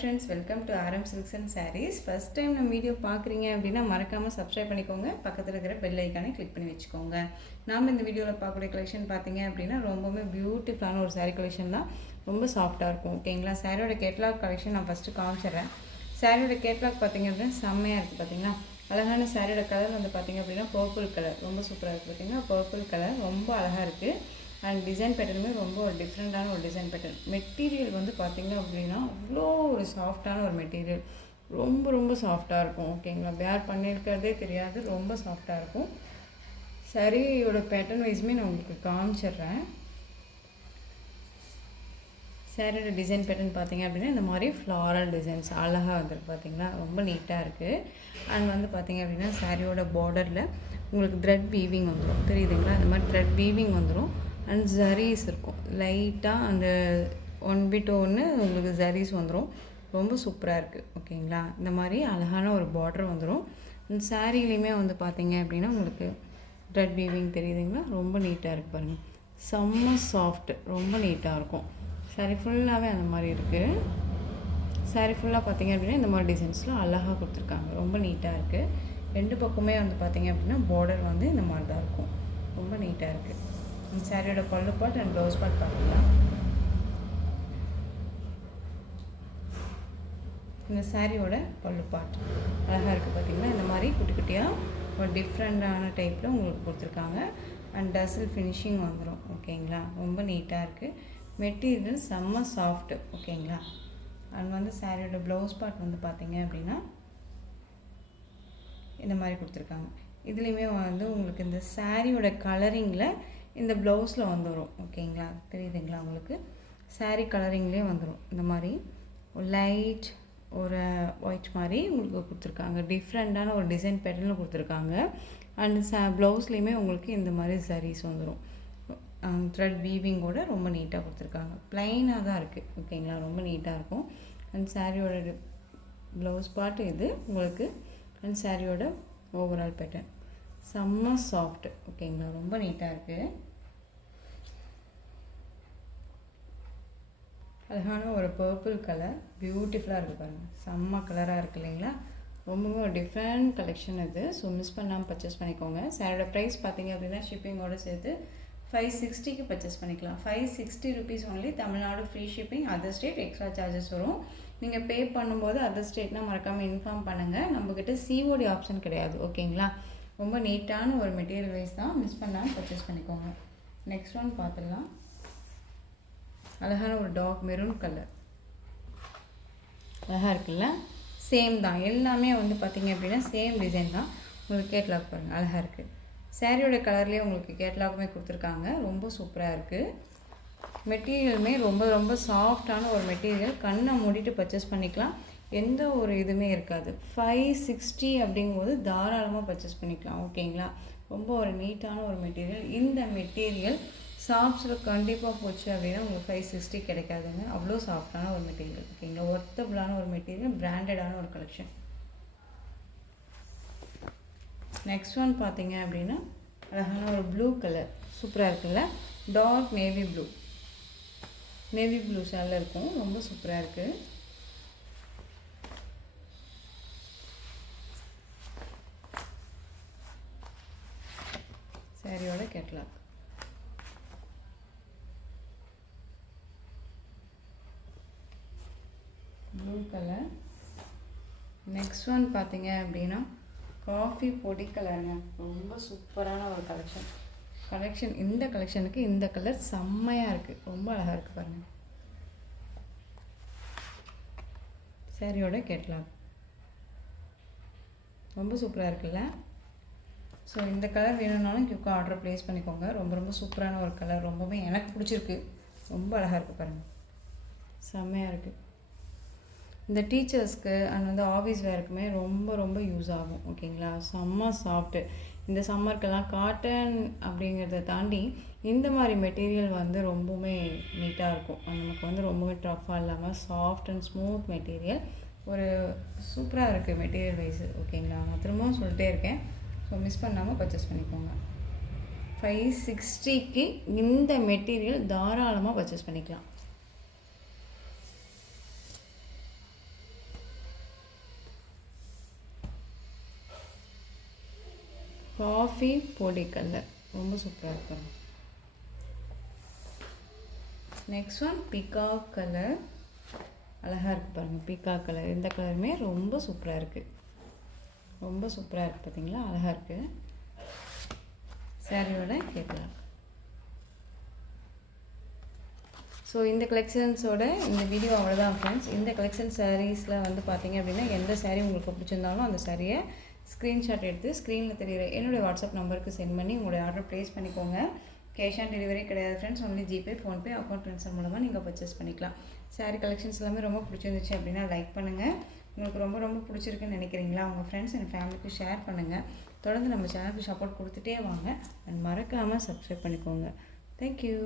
Friends, welcome to RM Silks and Sarees. First time நம்ம video பார்க்குறீங்க அப்படின்னா மறக்காமல் சப்ஸ்கிரைப் பண்ணிக்கோங்க. பக்கத்தில் இருக்கிற பெல் ஐக்கானை கிளிக் பண்ணி வச்சுக்கோங்க. நாம் இந்த வீடியோவில் பார்க்கக்கூடிய கலெக்ஷன் பார்த்தீங்க அப்படின்னா ரொம்பவுமே பியூட்டிஃபுல்லான ஒரு சாரீ கலெக்ஷன் தான். ரொம்ப சாஃப்டாக இருக்கும். ஓகேங்களா? சாரியோட கேட்லாக் கலெக்ஷன் நான் ஃபஸ்ட்டு காமிச்சிடுறேன். சாரியோட கேட்லாக் பார்த்தீங்க அப்படின்னா செம்மையாக இருக்குது. பார்த்தீங்கன்னா அழகான சாரியோட கலர் வந்து பார்த்திங்க அப்படின்னா பர்பிள் கலர் ரொம்ப சூப்பராக இருக்குது. பார்த்திங்கன்னா பர்பிள் கலர் ரொம்ப அழகாக இருக்குது. அண்ட் டிசைன் பேட்டர்னுமே ரொம்ப ஒரு டிஃப்ரெண்ட்டான ஒரு டிசைன் பேட்டர்ன். மெட்டீரியல் வந்து பார்த்திங்க அப்படின்னா அவ்வளோ ஒரு சாஃப்டான ஒரு மெட்டீரியல். ரொம்ப ரொம்ப சாஃப்டாக இருக்கும். ஓகேங்களா? வேர் பண்ணியிருக்கிறதே தெரியாது. ரொம்ப சாஃப்டாக இருக்கும். சரியோட பேட்டர்ன் வைஸுமே நான் உங்களுக்கு காமிச்சிட்றேன். சாரியோட டிசைன் பேட்டர்ன் பார்த்திங்க அப்படின்னா இந்த மாதிரி ஃப்ளாரல் டிசைன்ஸ் அழகாக வந்துருக்கு. பார்த்திங்களா? ரொம்ப நீட்டாக இருக்குது. அண்ட் வந்து பார்த்திங்க அப்படின்னா சாரியோட பார்டரில் உங்களுக்கு த்ரெட் வீவிங் வந்துடும். தெரியுதுங்களா? இந்த மாதிரி த்ரெட் வீவிங் வந்துடும். அண்ட் ஜரீஸ் இருக்கும். லைட்டாக அந்த ஒன் பிட் ஒன்று உங்களுக்கு ஜரீஸ் வந்துடும். ரொம்ப சூப்பராக இருக்குது. ஓகேங்களா? இந்த மாதிரி அழகான ஒரு பார்டர் வந்துடும். இந்த சாரீலையுமே வந்து பார்த்திங்க அப்படின்னா உங்களுக்கு த்ரெட் வீவிங் தெரியுதுங்களா? ரொம்ப நீட்டாக இருக்குது பாருங்கள். செம்ம சாஃப்ட், ரொம்ப நீட்டாக இருக்கும். சாரீ ஃபுல்லாகவே அந்த மாதிரி இருக்குது. சாரீ ஃபுல்லாக பார்த்திங்க அப்படின்னா இந்த மாதிரி டிசைன்ஸ்லாம் அழகாக கொடுத்துருக்காங்க. ரொம்ப நீட்டாக இருக்குது. ரெண்டு பக்கமே வந்து பார்த்திங்க அப்படின்னா பார்டர் வந்து இந்த மாதிரி தான் இருக்கும். ரொம்ப நீட்டாக இருக்குது. இந்த சாரியோட பல்லு பார்ட் அண்ட் ப்ளவுஸ் பார்ட் பார்க்கலாம். இந்த சாரியோட பல்லு பார்ட் அழகாக இருக்குது. பார்த்திங்கன்னா இந்த மாதிரி குட்டி குட்டியாக ஒரு டிஃப்ரெண்ட்டான டைப்பில் உங்களுக்கு கொடுத்துருக்காங்க. அண்ட் டசல் ஃபினிஷிங் வந்துடும். ஓகேங்களா? ரொம்ப நீட்டாக இருக்குது. மெட்டீரியல் செம்ம சாஃப்ட்டு. ஓகேங்களா? அண்ட் வந்து சாரியோட ப்ளவுஸ் பார்ட் வந்து பார்த்திங்க அப்படின்னா இந்த மாதிரி கொடுத்துருக்காங்க. இதுலேயுமே வந்து உங்களுக்கு இந்த சாரியோட கலரிங்கில் இந்த ப்ளவுஸில் வந்துடும். ஓகேங்களா? தெரியுதுங்களா? உங்களுக்கு சாரீ கலரிங்லேயே வந்துடும். இந்த மாதிரி லைட் ஒரு ஒயிட் மாதிரி உங்களுக்கு கொடுத்துருக்காங்க. டிஃப்ரெண்ட்டான ஒரு டிசைன் பேட்டர்னில் கொடுத்துருக்காங்க. அண்ட் ப்ளவுஸ்லேயுமே உங்களுக்கு இந்த மாதிரி சாரீஸ் வந்துடும். த்ரெட் வீவிங்கோட ரொம்ப நீட்டாக கொடுத்துருக்காங்க. ப்ளைனாக தான் இருக்குது. ஓகேங்களா? ரொம்ப நீட்டாக இருக்கும். அண்ட் சாரியோட ப்ளவுஸ் பார்ட் இது உங்களுக்கு. அண்ட் சாரியோட ஓவரால் பேட்டர்ன் செம்ம சாஃப்ட். ஓகேங்களா? ரொம்ப நீட்டாக இருக்குது. அழகான ஒரு பர்பிள் கலர் பியூட்டிஃபுல்லாக இருக்குது பாருங்கள். செம்ம கலராக இருக்குது இல்லைங்களா? ரொம்பவே ஒரு டிஃப்ரெண்ட் கலெக்ஷன் இது. ஸோ மிஸ் பண்ணாமல் பர்ச்சேஸ் பண்ணிக்கோங்க. சாரியோட ப்ரைஸ் பார்த்தீங்க அப்படின்னா ஷிப்பிங்கோடு சேர்த்து 560க்கு பர்ச்சேஸ் பண்ணிக்கலாம். 560 rupees only. Tamil Nadu free shipping. Other state extra charges வரும். நீங்கள் பே பண்ணும்போது அதர் ஸ்டேட்னால் மறக்காமல் இன்ஃபார்ம் பண்ணுங்கள். நம்மக்கிட்ட COD ஆப்ஷன் கிடையாது. ஓகேங்களா? ரொம்ப நீட்டான ஒரு மெட்டீரியல் வைஸ் தான். மிஸ் பண்ணாமல் பர்ச்சேஸ் பண்ணிக்கோங்க. நெக்ஸ்ட் ஒன் பார்த்துடலாம். அழகான ஒரு டார்க் மெரூன் கலர் அழகாக இருக்குல்ல? சேம் தான். எல்லாமே வந்து பார்த்திங்க அப்படின்னா சேம் டிசைன் தான். உங்களுக்கு கேட்லாக் பாருங்கள் அழகாக இருக்குது. சாரியோட கலர்லேயே உங்களுக்கு கேட்லாக்குமே கொடுத்துருக்காங்க. ரொம்ப சூப்பராக இருக்குது. மெட்டீரியலுமே ரொம்ப ரொம்ப சாஃப்டான ஒரு மெட்டீரியல். கண்ணை மூடிட்டு பர்ச்சேஸ் பண்ணிக்கலாம். எந்த ஒரு இதுவுமே இருக்காது. 560 அப்படிங்கும்போது தாராளமாக பர்ச்சேஸ் பண்ணிக்கலாம். ஓகேங்களா? ரொம்ப ஒரு நீட்டான ஒரு மெட்டீரியல். இந்த மெட்டீரியல் ஷாப்ஸில் கண்டிப்பாக போச்சு அப்படின்னா உங்களுக்கு 560 கிடைக்காதுங்க. அவ்வளோ சாஃப்டான ஒரு மெட்டீரியல். ஓகேங்களா? ஒர்த்தபுளான ஒரு மெட்டீரியல். பிராண்டடான ஒரு கலெக்ஷன். நெக்ஸ்ட் ஒன் பார்த்தீங்க அப்படின்னா அழகான ஒரு ப்ளூ கலர் சூப்பராக இருக்குல்ல? Dark navy blue. Navy blue ஷேடில் இருக்கும். ரொம்ப சூப்பராக இருக்குது. சாரியோட catalogue blue colour. Next one பார்த்தீங்க அப்படின்னா காஃபி பொடி கலருங்க. ரொம்ப சூப்பரான ஒரு கலெக்ஷன். இந்த கலெக்ஷனுக்கு இந்த கலர் செம்மையாக இருக்குது. ரொம்ப அழகாக இருக்குது பாருங்கள். சாரியோட கேட்லாக் ரொம்ப சூப்பராக இருக்குல்ல? ஸோ இந்த கலர் வேணும்னாலும் குயிக்காக ஆர்டர் ப்ளேஸ் பண்ணிக்கோங்க. ரொம்ப ரொம்ப சூப்பரான ஒரு கலர். ரொம்பவே எனக்கு பிடிச்சிருக்கு. ரொம்ப அழகாக இருக்குது பாருங்கள். செம்மையாக இருக்குது. இந்த டீச்சர்ஸ்க்கு அண்ட் வந்து ஆஃபீஸ் வேர்க்குமே ரொம்ப ரொம்ப யூஸ் ஆகும். ஓகேங்களா? செம்ம சாஃப்ட்டு. இந்த சம்மருக்கெல்லாம் காட்டன் அப்படிங்கிறத தாண்டி இந்த மாதிரி மெட்டீரியல் வந்து ரொம்பவுமே நீட்டாக இருக்கும். நமக்கு வந்து ரொம்பவே டஃப்பாக இல்லாமல் சாஃப்ட் அண்ட் ஸ்மூத் மெட்டீரியல். ஒரு சூப்பராக இருக்குது மெட்டீரியல் வைஸு. ஓகேங்களா? நான் திரும்பவும் சொல்லிட்டே இருக்கேன். ஸோ மிஸ் பண்ணாமல் பர்ச்சேஸ் பண்ணிக்கோங்க. 560க்கு இந்த மெட்டீரியல் தாராளமாக பர்ச்சேஸ் பண்ணிக்கலாம். காஃபி பொடி கலர் ரொம்ப சூப்பராக இருக்கும். நெக்ஸ்ட் ஒன் பீகாக் கலர், அழகாக இருக்குது பாருங்கள். பீகாக் கலர் இந்த கலருமே ரொம்ப சூப்பராக இருக்குது. ரொம்ப சூப்பராக இருக்குது பார்த்தீங்களா, அழகாக இருக்குது. சாரியோட கேட்கலாம். ஸோ இந்த கலெக்ஷன்ஸோட இந்த வீடியோ அவ்வளோதான் ஃப்ரெண்ட்ஸ். இந்த கலெக்ஷன் சாரீஸில் வந்து பார்த்தீங்க அப்படின்னா எந்த சாரீ உங்களுக்கு பிடிச்சிருந்தாலும் அந்த சாரியை ஸ்க்ரீன்ஷாட் எடுத்து ஸ்க்ரீனில் தெரியுற என்னுடைய வாட்ஸ்அப் நம்பருக்கு சென்ட் பண்ணி உங்களுடைய ஆர்டர் ப்ளேஸ் பண்ணிக்கோங்க. கேஷ் ஆன் டெலிவரி கிடையாது friends, only GPay, PhonePe, account transfer மூலமாக நீங்கள் பர்ச்சேஸ் பண்ணிக்கலாம். சாரீ கலெக்ஷன்ஸ் எல்லாமே ரொம்ப பிடிச்சிருந்துச்சு அப்படின்னா லைக் பண்ணுங்கள். உங்களுக்கு ரொம்ப ரொம்ப பிடிச்சிருக்குன்னு நினைக்கிறீங்களா, உங்கள் ஃப்ரெண்ட்ஸ் அண்ட் ஃபேமிலிக்கு ஷேர் பண்ணுங்கள். தொடர்ந்து நம்ம சேனலுக்கு சப்போர்ட் கொடுத்துட்டே வாங்க. அண்ட் மறக்காமல் சப்ஸ்கிரைப் பண்ணிக்கோங்க. தேங்க்யூ.